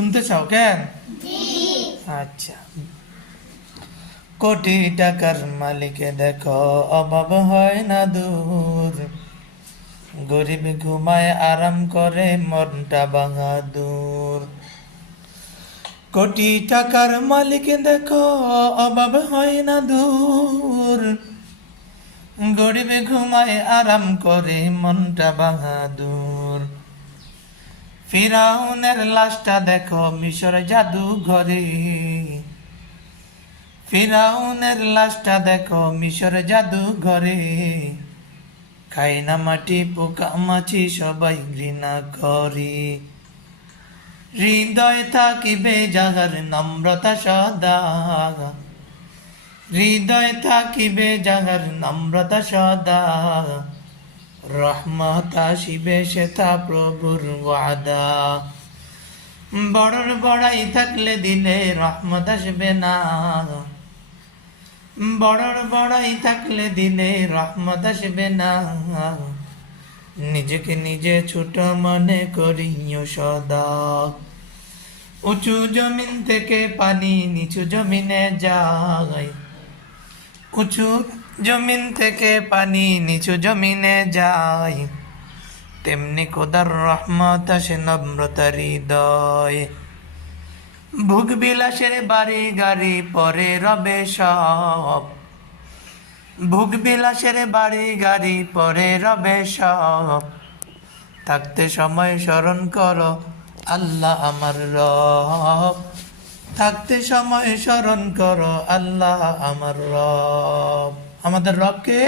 শুনতে চাও কেন? আচ্ছা। কোটি টাকার মালিকে দেখো অভাব হয় না দূর, গরিব ঘুমায় আরাম করে মনটা বাহাদুর। কোটি টাকার মালিকে দেখো অভাব হয় না দূর, গরিব ঘুমায় আরাম করে মনটা বাহাদুর। ফিরাউনের লাশটা দেখো মিশর জাদুঘরে, ফিরাউনের লাশটা দেখো মিশর জাদুঘরে, খাই না মাটি পোকা মাছি সবাই ঘৃণা করে। হৃদয় থাকিবে যাহার নম্রতা সদা, হৃদয় থাকিবে যাহার নম্রতা সদা, রহমত আসিবে সেথা প্রভুর ওয়াদা। বড়র বড়াই থাকলে দিলে রহমত আসবে না, বড়র বড়াই থাকলে দিলে রহমত আসবে না। নিজেকে নিজে ছোট মনে করিও সদা, উঁচু জমিন থেকে পানি নিচু জমিনে যায়, উঁচু জমিন থেকে পানি নিচু জমিনে যায়, তেমনি খোদার রহমত আসে নম্রতার হৃদয়। ভোগ বিলাসের বাড়ি গাড়ি পরে রবে সব, ভোগ বিলাসের বাড়ি গাড়ি পরে রবে সব, থাকতে সময় স্মরণ করো আল্লাহ আমার রব, থাকতে সময় স্মরণ করো আল্লাহ আমার রব। আমাদের রব কে?